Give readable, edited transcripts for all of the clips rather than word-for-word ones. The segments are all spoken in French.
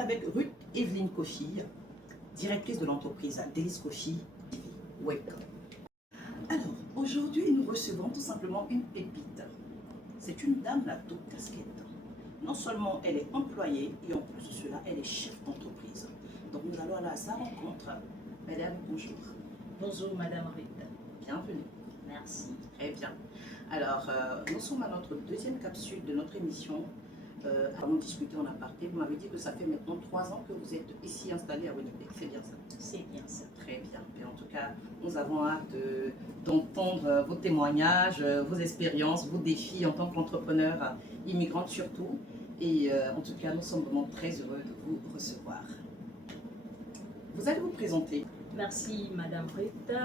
avec Ruth Evelyne Kofi, directrice de l'entreprise Délice Kofi. Welcome. Alors, aujourd'hui, nous recevons tout simplement une pépite. C'est une dame à toute casquette. Non seulement elle est employée, et en plus de cela, elle est chef d'entreprise. Donc, nous allons aller à sa rencontre. Madame, bonjour. Bonjour Madame Ruth. Bienvenue. Merci. Très bien. Alors, nous sommes à notre deuxième capsule de notre émission. Avant de discuter en aparté, vous m'avez dit que ça fait maintenant 3 ans que vous êtes ici installé à Winnipeg. C'est bien ça? C'est bien ça. Très bien. Et en tout cas, nous avons hâte d'entendre vos témoignages, vos expériences, vos défis en tant qu'entrepreneur immigrante surtout. Et en tout cas, nous sommes vraiment très heureux de vous recevoir. Vous allez vous présenter. Merci Madame Ruth.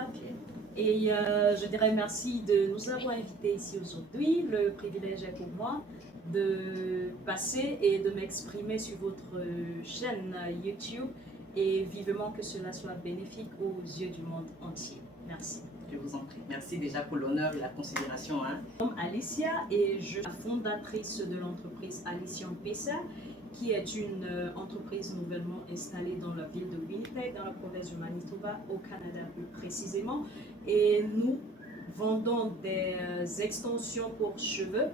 Et je dirais merci de nous avoir invités ici aujourd'hui. Le privilège est pour moi de passer et de m'exprimer sur votre chaîne YouTube et vivement que cela soit bénéfique aux yeux du monde entier. Merci. Je vous en prie. Merci déjà pour l'honneur et la considération. Je m'appelle Alicia et je suis la fondatrice de l'entreprise Alician PESA, qui est une entreprise nouvellement installée dans la ville de Winnipeg, dans la province du Manitoba, au Canada plus précisément. Et nous vendons des extensions pour cheveux.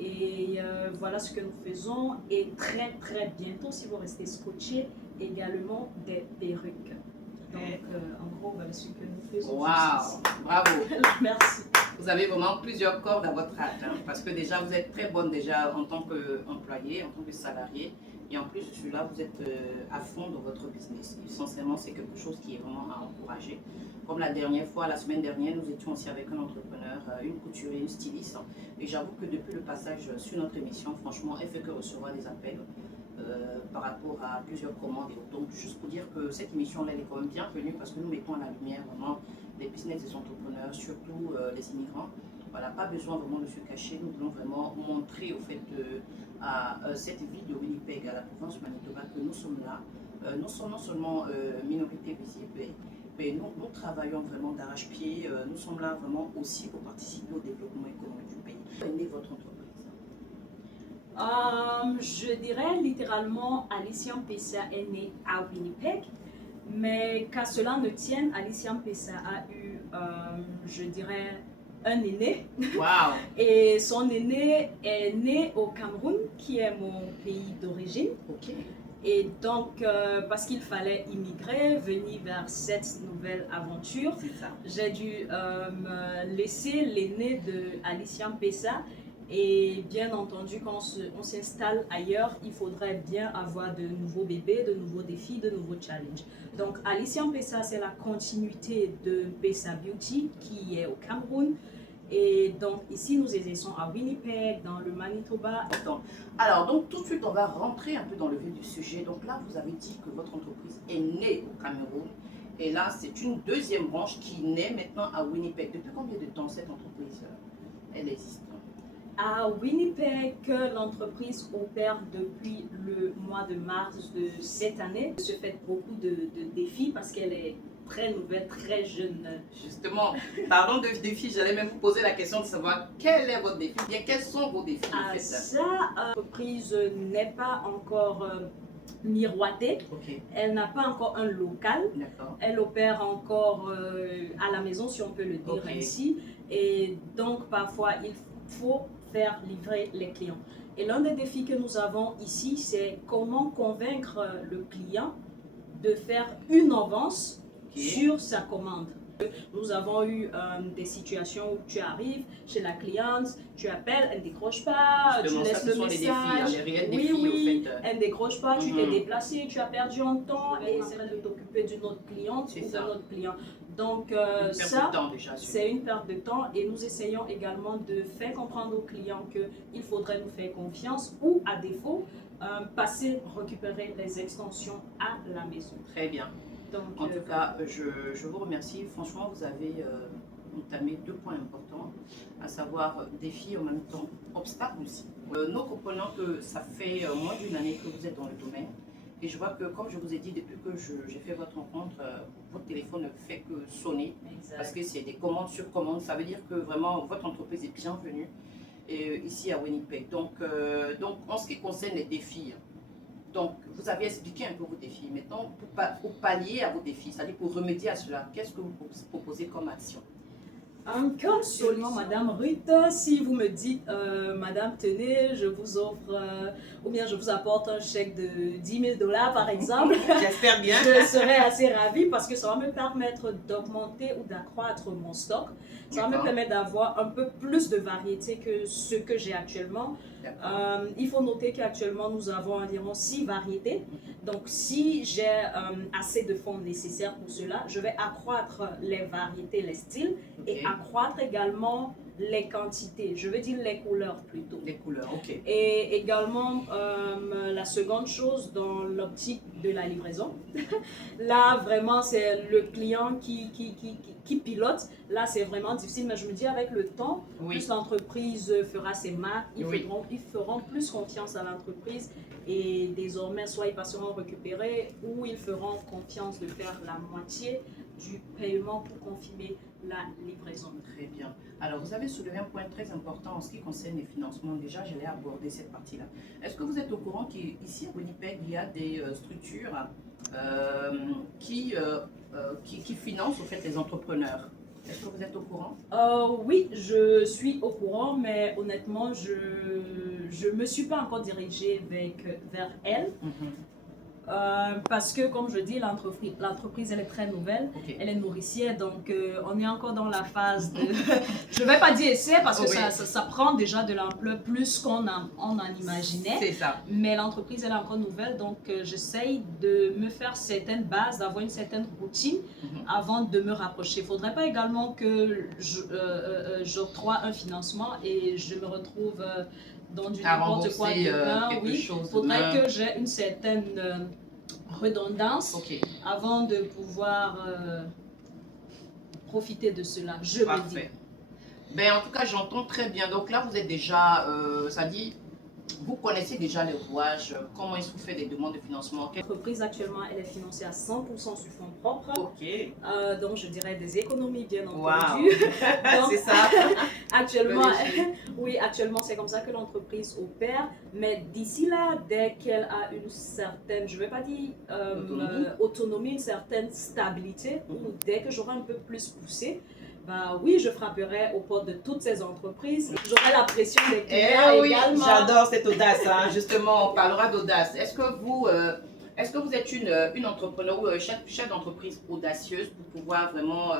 Et voilà ce que nous faisons. Et très bientôt, si vous restez scotché, également des perruques. Donc, en gros, voilà ce que nous faisons. Waouh, bravo. Merci. Vous avez vraiment plusieurs cordes à votre arc, parce que déjà, vous êtes très bonne déjà en tant qu'employé, en tant que salarié. Et en plus de cela, vous êtes à fond dans votre business. Essentiellement, c'est quelque chose qui est vraiment à encourager. Comme la dernière fois, la semaine dernière, nous étions aussi avec un entrepreneur, une couturière, une styliste. Et j'avoue que depuis le passage sur notre émission, franchement, elle fait que recevoir des appels par rapport à plusieurs commandes. Donc, juste pour dire que cette émission-là, elle est quand même bienvenue parce que nous mettons à la lumière vraiment les business des entrepreneurs, surtout les immigrants. Voilà, pas besoin vraiment de se cacher. Nous voulons vraiment montrer au fait à cette ville de Winnipeg, à la province du Manitoba, que nous sommes là. Nous sommes non seulement minorité visible, mais nous travaillons vraiment d'arrache-pied. Nous sommes là vraiment aussi pour participer au développement économique du pays. Quelle est votre entreprise? Je dirais littéralement, Alician PESA est née à Winnipeg. Mais qu'à cela ne tienne, Alician PESA a eu, je dirais, un aîné. Wow. Et son aîné est né au Cameroun, qui est mon pays d'origine. Ok. Et donc, parce qu'il fallait immigrer, venir vers cette nouvelle aventure, j'ai dû me laisser l'aîné de Alician PESA. Et bien entendu, quand on s'installe ailleurs, il faudrait bien avoir de nouveaux bébés, de nouveaux défis, de nouveaux challenges. Donc, Alician PESA, c'est la continuité de PESA Beauty qui est au Cameroun. Et donc, ici, nous exerçons à Winnipeg, dans le Manitoba. Alors, donc, tout de suite, on va rentrer un peu dans le vif du sujet. Donc là, vous avez dit que votre entreprise est née au Cameroun. Et là, c'est une deuxième branche qui naît maintenant à Winnipeg. Depuis combien de temps cette entreprise, elle existe? À Winnipeg, l'entreprise opère depuis le mois de mars de cette année. Se fait beaucoup de défis parce qu'elle est très nouvelle, très jeune. Justement, parlons de défis, j'allais même vous poser la question de savoir quel est votre défi, bien quels sont vos défis en fait. L'entreprise n'est pas encore miroitée. Okay. Elle n'a pas encore un local. Elle opère encore à la maison, si on peut le dire ainsi. Et donc, parfois, il faut faire livrer les clients. Et l'un des défis que nous avons ici, c'est comment convaincre le client de faire une avance sur sa commande. Nous avons eu des situations où tu arrives chez la cliente, tu appelles, elle ne décroche pas, tu laisses le message. Oui, elle ne décroche pas, tu t'es déplacé, tu as perdu un temps et c'est de t'occuper d'une autre cliente ou d'un autre client. Donc ça, c'est une perte de temps et nous essayons également de faire comprendre aux clients qu'il faudrait nous faire confiance ou à défaut, passer récupérer les extensions à la maison. Très bien. Donc, en tout cas, je vous remercie. Franchement, vous avez entamé 2 points importants, à savoir défis en même temps, obstacles aussi. Nous comprenons que ça fait moins d'1 année que vous êtes dans le domaine. Et je vois que, comme je vous ai dit, depuis que j'ai fait votre rencontre, votre téléphone ne fait que sonner. Exact. Parce que c'est des commandes sur commandes. Ça veut dire que vraiment, votre entreprise est bienvenue ici à Winnipeg. Donc, en ce qui concerne les défis, Donc, vous avez expliqué un peu vos défis. Maintenant, pour pallier à vos défis, c'est-à-dire pour remédier à cela, qu'est-ce que vous proposez comme action? Comme seulement Madame Ruth, si vous me dites, Madame, tenez, je vous offre, ou bien je vous apporte un chèque de 10 000 dollars par exemple, j'espère bien, je serais assez ravie parce que ça va me permettre d'augmenter ou d'accroître mon stock. Ça va me permettre d'avoir un peu plus de variété que ce que j'ai actuellement. Il faut noter qu'actuellement, nous avons environ 6 variétés. Donc, si j'ai assez de fonds nécessaires pour cela, je vais accroître les variétés, les styles et accroître également les quantités. Je veux dire les couleurs plutôt. Les couleurs, ok. Et également, la seconde chose dans l'optique de la livraison. Là, vraiment, c'est le client qui pilote. Là, c'est vraiment difficile, mais je me dis avec le temps, plus l'entreprise fera ses marques, ils feront plus confiance à l'entreprise et désormais, soit ils passeront récupérer ou ils feront confiance de faire la moitié du paiement pour confirmer la livraison. Très bien. Alors, vous avez soulevé un point très important en ce qui concerne les financements. Déjà, j'allais aborder cette partie-là. Est-ce que vous êtes au courant qu'ici à Winnipeg, il y a des structures qui financent au fait les entrepreneurs? Est-ce que vous êtes au courant? Oui, je suis au courant, mais honnêtement, je ne me suis pas encore dirigée vers elle. Parce que, comme je dis, l'entreprise, elle est très nouvelle, elle est nourricière, donc on est encore dans la phase de... je ne vais pas dire essai, parce que ça prend déjà de l'ampleur plus qu'on en imaginait. C'est ça. Mais l'entreprise, elle est encore nouvelle, donc j'essaye de me faire certaines bases, d'avoir une certaine routine avant de me rapprocher. Il ne faudrait pas également que j'octroie un financement et je me retrouve... dans du n'importe quoi demain, il faudrait que j'ai une certaine redondance avant de pouvoir profiter de cela, je me dis. Ben, en tout cas, j'entends très bien. Donc là, vous êtes déjà, ça dit, vous connaissez déjà les rouages, comment est-ce que vous faites des demandes de financement? L'entreprise actuellement, elle est financée à 100% sur fonds propres. Donc je dirais des économies bien entendu. C'est ça. Actuellement, actuellement c'est comme ça que l'entreprise opère. Mais d'ici là, dès qu'elle a une certaine, je ne vais pas dire autonomie, une certaine stabilité, ou dès que j'aurai un peu plus poussé, bah oui, je frapperai aux portes de toutes ces entreprises. J'aurai la pression des clients également. J'adore cette audace. Justement, on parlera d'audace. Est-ce que vous êtes une entrepreneur ou chef d'entreprise audacieuse pour pouvoir vraiment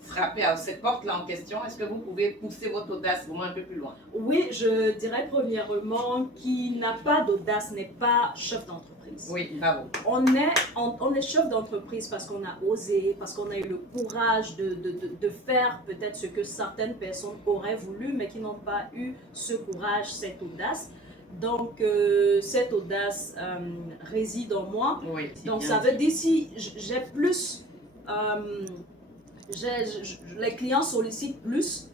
frapper à cette porte-là en question? Est-ce que vous pouvez pousser votre audace vraiment un peu plus loin? Oui, je dirais premièrement, qui n'a pas d'audace n'est pas chef d'entreprise. Oui, bravo. On est chef d'entreprise parce qu'on a osé, parce qu'on a eu le courage de faire peut-être ce que certaines personnes auraient voulu, mais qui n'ont pas eu ce courage, cette audace. Donc, cette audace réside en moi. Oui, donc, ça veut dire si j'ai plus... les clients sollicitent plus,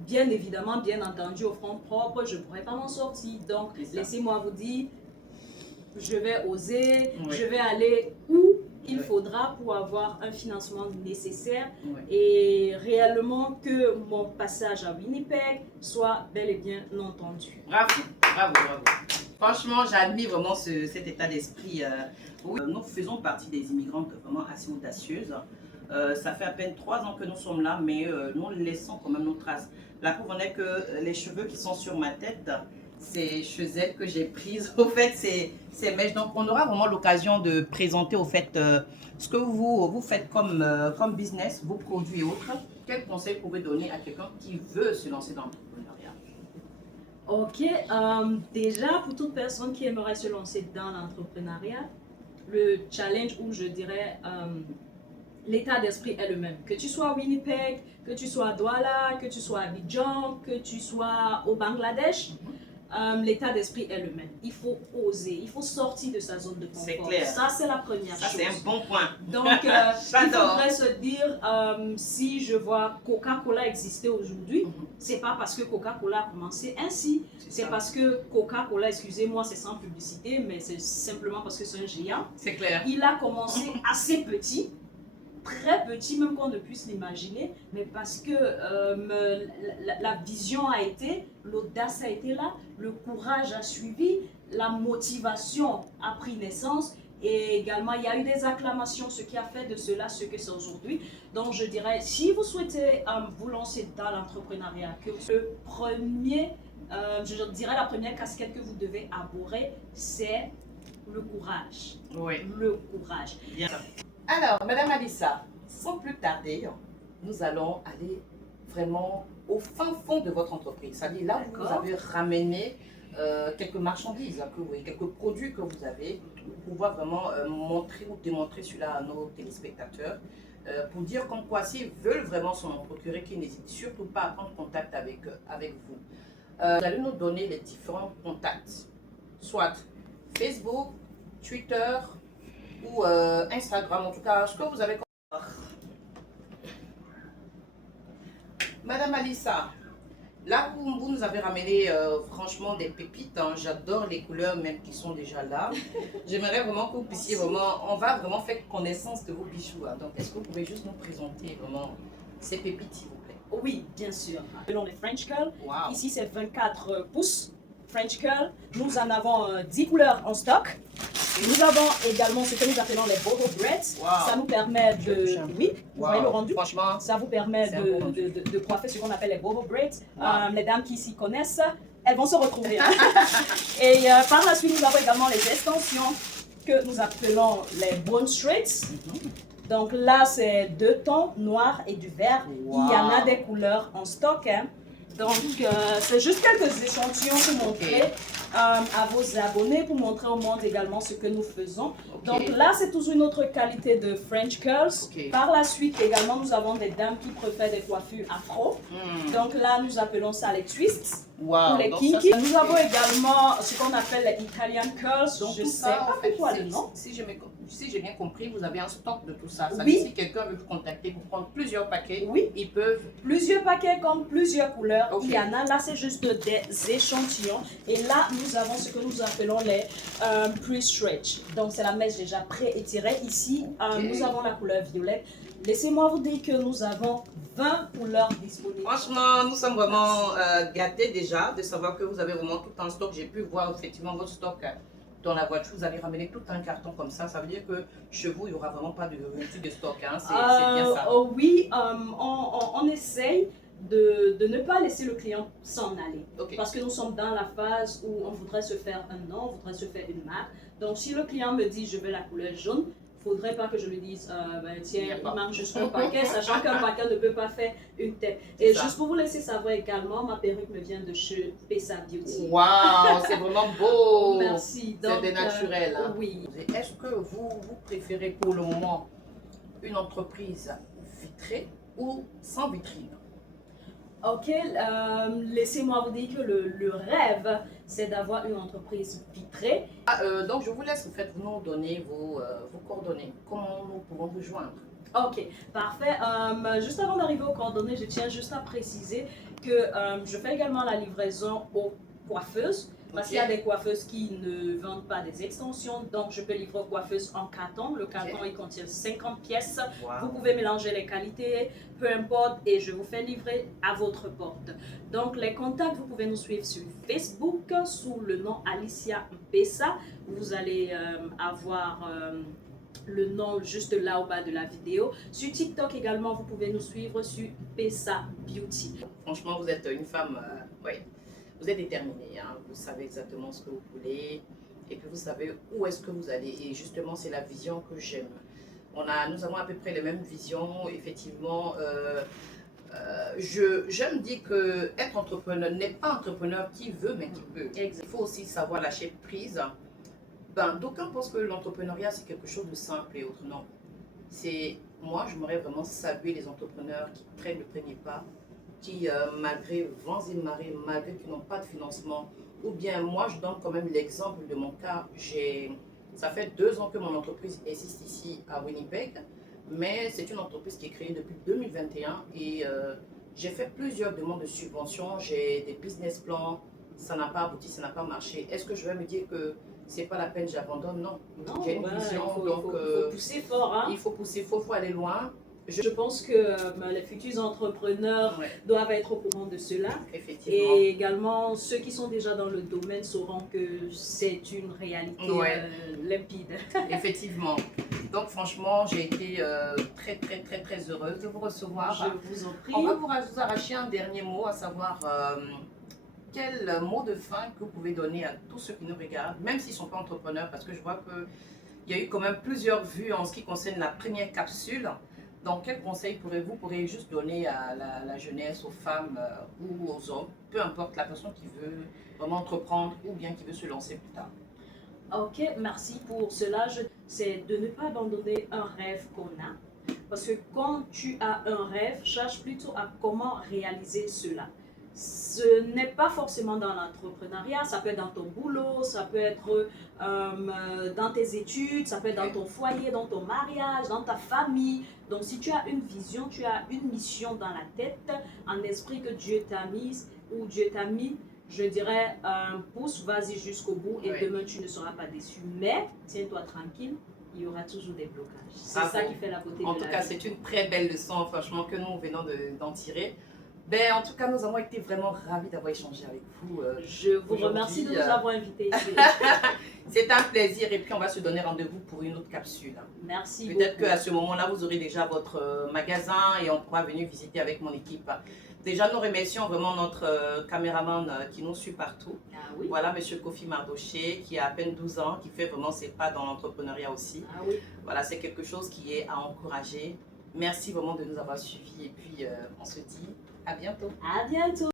bien évidemment, bien entendu, au front propre, je ne pourrais pas m'en sortir. Donc, laissez-moi vous dire, je vais oser, je vais aller où il faudra pour avoir un financement nécessaire et réellement que mon passage à Winnipeg soit bel et bien entendu. Bravo, bravo, bravo. Franchement, j'admire vraiment cet état d'esprit. Nous faisons partie des immigrantes vraiment assez audacieuses. Ça fait à peine 3 ans que nous sommes là, mais nous laissons quand même nos traces. La preuve en est que les cheveux qui sont sur ma tête, c'est cheveux que j'ai prises, au fait, c'est mèches. Donc, on aura vraiment l'occasion de présenter, au fait, ce que vous faites comme business, vos produits et autres. Quel conseil vous pouvez donner à quelqu'un qui veut se lancer dans l'entrepreneuriat? Ok, déjà, pour toute personne qui aimerait se lancer dans l'entrepreneuriat, le challenge ou je dirais... l'état d'esprit est le même. Que tu sois à Winnipeg, que tu sois à Douala, que tu sois à Abidjan, que tu sois au Bangladesh, l'état d'esprit est le même. Il faut oser, il faut sortir de sa zone de confort. C'est clair. Ça, c'est la première chose. Ça, c'est un bon point. Donc, il faudrait se dire, si je vois Coca-Cola exister aujourd'hui, c'est pas parce que Coca-Cola a commencé ainsi. C'est parce que Coca-Cola, excusez-moi, c'est sans publicité, mais c'est simplement parce que c'est un géant. C'est clair. Il a commencé assez petit. Très petit, même qu'on ne puisse l'imaginer, mais parce que la vision a été, l'audace a été là, le courage a suivi, la motivation a pris naissance. Et également, il y a eu des acclamations, ce qui a fait de cela ce que c'est aujourd'hui. Donc, je dirais, si vous souhaitez vous lancer dans l'entrepreneuriat, que le premier, je dirais la première casquette que vous devez arborer, c'est le courage. Oui. Le courage. Bien. Alors, Madame Alissa, sans plus tarder, nous allons aller vraiment au fin fond de votre entreprise. C'est-à-dire là où vous avez ramené quelques marchandises, quelques produits que vous avez, pour pouvoir vraiment montrer ou démontrer cela à nos téléspectateurs, pour dire comme quoi s'ils veulent vraiment s'en procurer, qu'ils n'hésitent surtout pas à prendre contact avec vous. Vous allez nous donner les différents contacts, soit Facebook, Twitter ou Instagram, en tout cas, ce que vous avez. Madame Alissa, là vous nous avez ramené franchement des pépites, hein. J'adore les couleurs même qui sont déjà là. J'aimerais vraiment que vous puissiez on va vraiment faire connaissance de vos bijoux, hein. Donc est-ce que vous pouvez juste nous présenter vraiment ces pépites s'il vous plaît? Oui, bien sûr. Selon les French Curl, wow. Ici c'est 24 pouces French Curl. Nous en avons 10 couleurs en stock. Nous avons également ce que nous appelons les Boho Braids. Wow. Ça nous permet de... Oui, vous voyez le rendu? Franchement, ça vous permet de coiffer ce qu'on appelle les Boho Braids. Wow. Les dames qui s'y connaissent, elles vont se retrouver. Et par la suite, nous avons également les extensions que nous appelons les Bone Straights. Donc là, c'est 2 tons, noir et du vert. Wow. Il y en a des couleurs en stock. Hein. Donc, c'est juste quelques échantillons pour montrer à vos abonnés, pour montrer au monde également ce que nous faisons. Donc là, c'est toujours une autre qualité de French Curls. Par la suite, également, nous avons des dames qui préfèrent des coiffures afro. Donc là, nous appelons ça les twists. Wow. Pour les kinky. Nous avons également ce qu'on appelle les Italian Curls. Donc, je ne sais pas pourquoi le nom. Si j'ai bien compris, vous avez un stock de tout ça. Ça oui. Si quelqu'un veut vous contacter pour prendre plusieurs paquets, oui. Ils peuvent. Plusieurs paquets comme plusieurs couleurs. Il y en a là, c'est juste des échantillons. Et là, nous avons ce que nous appelons les pre-stretch. Donc, c'est la mèche déjà pré-étirée. Ici, nous avons la couleur violette. Laissez-moi vous dire que nous avons 20 couleurs disponibles. Franchement, nous sommes vraiment gâtés déjà de savoir que vous avez vraiment tout en stock. J'ai pu voir effectivement votre stock dans la voiture. Vous allez ramener tout un carton comme ça. Ça veut dire que chez vous, il n'y aura vraiment pas de rupture de stock. Hein. C'est bien ça. Oui, on essaye de ne pas laisser le client s'en aller. Parce que nous sommes dans la phase où on voudrait se faire un nom, on voudrait se faire une marque. Donc, si le client me dit « je veux la couleur jaune », il ne faudrait pas que je lui dise tiens, il manque juste un paquet, sachant qu'un paquet ne peut pas faire une tête. Et juste pour vous laisser savoir également, ma perruque me vient de chez Pesa Beauty. Waouh, c'est vraiment beau. Merci. C'est des naturels. Hein. Oui. Est-ce que vous préférez pour le moment une entreprise vitrée ou sans vitrine? Ok, laissez-moi vous dire que le rêve, c'est d'avoir une entreprise vitrée. Donc, je vous laisse en fait nous donner vos coordonnées. Comment nous pouvons vous joindre? Ok, parfait. Juste avant d'arriver aux coordonnées, je tiens juste à préciser que je fais également la livraison aux coiffeuses. Parce qu'il y a des coiffeuses qui ne vendent pas des extensions, donc je peux livrer aux coiffeuses en carton. Le carton, il contient 50 pièces. Wow. Vous pouvez mélanger les qualités, peu importe, et je vous fais livrer à votre porte. Donc, les contacts, vous pouvez nous suivre sur Facebook sous le nom Alicia Mpesa. Vous allez avoir le nom juste là au bas de la vidéo. Sur TikTok également, vous pouvez nous suivre sur Pesa Beauty. Franchement, vous êtes une femme, oui. Vous êtes déterminé, hein? Vous savez exactement ce que vous voulez et puis vous savez où est-ce que vous allez. Et justement, c'est la vision que j'aime. Nous avons à peu près les mêmes visions. Effectivement, je me dis que être entrepreneur n'est pas entrepreneur qui veut, mais qui peut. Il faut aussi savoir lâcher prise. D'aucuns pensent que l'entrepreneuriat, c'est quelque chose de simple et autre. Non. Moi, j'aimerais vraiment saluer les entrepreneurs qui prennent le premier pas, qui, malgré vents et marées, malgré qu'ils n'ont pas de financement, ou bien moi, je donne quand même l'exemple de mon cas. Ça fait 2 ans que mon entreprise existe ici à Winnipeg, mais c'est une entreprise qui est créée depuis 2021 et j'ai fait plusieurs demandes de subventions, j'ai des business plans, ça n'a pas abouti, ça n'a pas marché. Est-ce que je vais me dire que c'est pas la peine, j'abandonne? Non. J'ai une vision, donc il faut pousser fort. Hein? Il faut pousser fort, il faut aller loin. Je pense que les futurs entrepreneurs doivent être au courant de cela. Effectivement. Et également, ceux qui sont déjà dans le domaine sauront que c'est une réalité limpide. Effectivement. Donc franchement, j'ai été très heureuse de vous recevoir. Je vous en prie. On va vous arracher un dernier mot, à savoir quel mot de fin que vous pouvez donner à tous ceux qui nous regardent, même s'ils ne sont pas entrepreneurs, parce que je vois qu'il y a eu quand même plusieurs vues en ce qui concerne la première capsule. Donc, quel conseil pourriez juste donner à la jeunesse, aux femmes ou aux hommes, peu importe la personne qui veut vraiment entreprendre ou bien qui veut se lancer plus tard? Ok, merci pour cela. C'est de ne pas abandonner un rêve qu'on a. Parce que quand tu as un rêve, cherche plutôt à comment réaliser cela. Ce n'est pas forcément dans l'entrepreneuriat, ça peut être dans ton boulot, ça peut être dans tes études, ça peut être dans ton foyer, dans ton mariage, dans ta famille. Donc si tu as une vision, tu as une mission dans la tête, un esprit que Dieu t'a mise ou Dieu t'a mis, je dirais, pousse, vas-y jusqu'au bout et demain tu ne seras pas déçu. Mais tiens-toi tranquille, il y aura toujours des blocages. C'est ça qui fait la beauté de la vie. En tout cas, c'est une très belle leçon, franchement, que nous venons d'en tirer. Ben, en tout cas, nous avons été vraiment ravis d'avoir échangé avec vous. Je vous remercie de nous avoir invités ici. C'est un plaisir et puis on va se donner rendez-vous pour une autre capsule. Merci beaucoup. Peut-être qu'à ce moment-là, vous aurez déjà votre magasin et on pourra venir visiter avec mon équipe. Déjà, nous remercions vraiment notre caméraman qui nous suit partout. Ah oui. Voilà, Monsieur Kofi Mardoché, qui a à peine 12 ans, qui fait vraiment ses pas dans l'entrepreneuriat aussi. Ah oui. Voilà, c'est quelque chose qui est à encourager. Merci vraiment de nous avoir suivis et puis on se dit à bientôt. À bientôt.